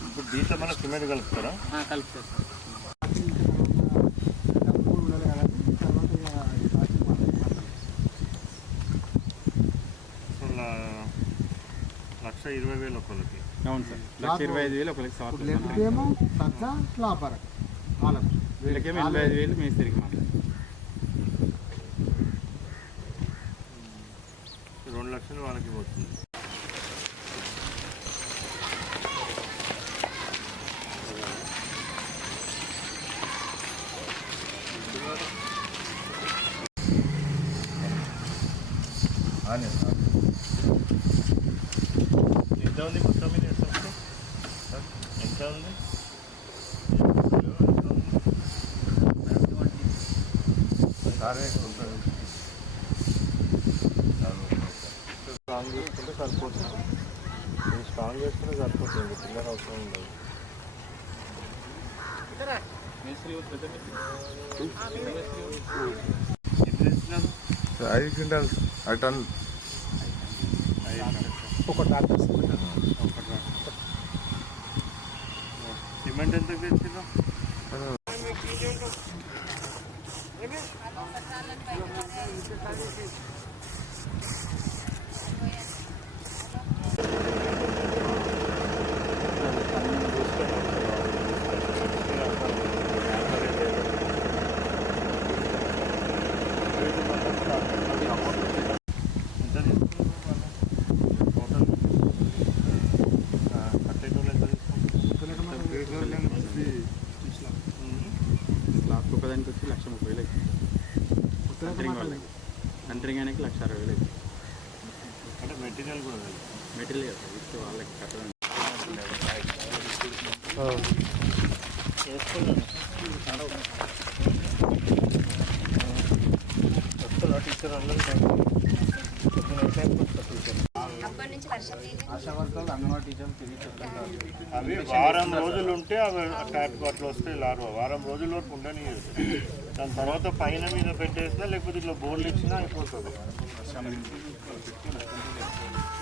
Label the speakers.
Speaker 1: ఇప్పుడు దీంట్లో మనం సిమెంట్ కలుపుతారా?
Speaker 2: కలుపుతారు
Speaker 1: లక్ష ఇరవై వేలు ఒకళ్ళకి.
Speaker 2: అవును సార్. లక్ష ఇరవై ఐదు వేలు ఒకరికి సంవత్సరం
Speaker 3: లెఫ్ట్ ఏమో సజ్జ లాపర వాళ్ళకు
Speaker 2: వీళ్ళకేమో ఎనభై ఐదు వేలు మేస్త్రికి మాత్రం.
Speaker 1: రెండు లక్షలు వాళ్ళకి పోతుంది ఎంత ఉంది మొత్తం మీద ఎంత ఉంది? ఎంత ఉంది స్ట్రాంగ్ చేసుకుంటే సరిపోతుంది ఇది స్ట్రాంగ్ చేసుకుంటే సరిపోతుంది పిల్లలు అవసరం ఉండదు
Speaker 4: ఐదు క్వింటాల్స్ అటన్
Speaker 3: ఒక డాక్టర్
Speaker 1: సిమెంట్ ఎంత తెచ్చినా ఎంత
Speaker 2: స్లాబ్ ఒకదానికి వచ్చి లక్ష ముప్పై వేలు అవుతుంది. సెంటరింగ్ వాళ్ళకి సెంటరింగ్ ఆయనకి లక్ష అరవై వేలు అవుతుంది.
Speaker 1: అంటే మెటీరియల్ కూడా
Speaker 2: మెటీరియల్ కదా ఇస్తే వాళ్ళకి
Speaker 1: వస్తుందా టీచర్ అందరూ
Speaker 5: అప్పటి నుంచి వర్షం
Speaker 1: అవి వారం రోజులు ఉంటే అవి టైప్ అట్లా వస్తాయి లార్వా. వారం రోజుల వరకు ఉండనియదు. దాని తర్వాత పైన మీద పెట్టేసినా లేకపోతే ఇట్లా బోర్లు ఇచ్చినా అయిపోతుంది.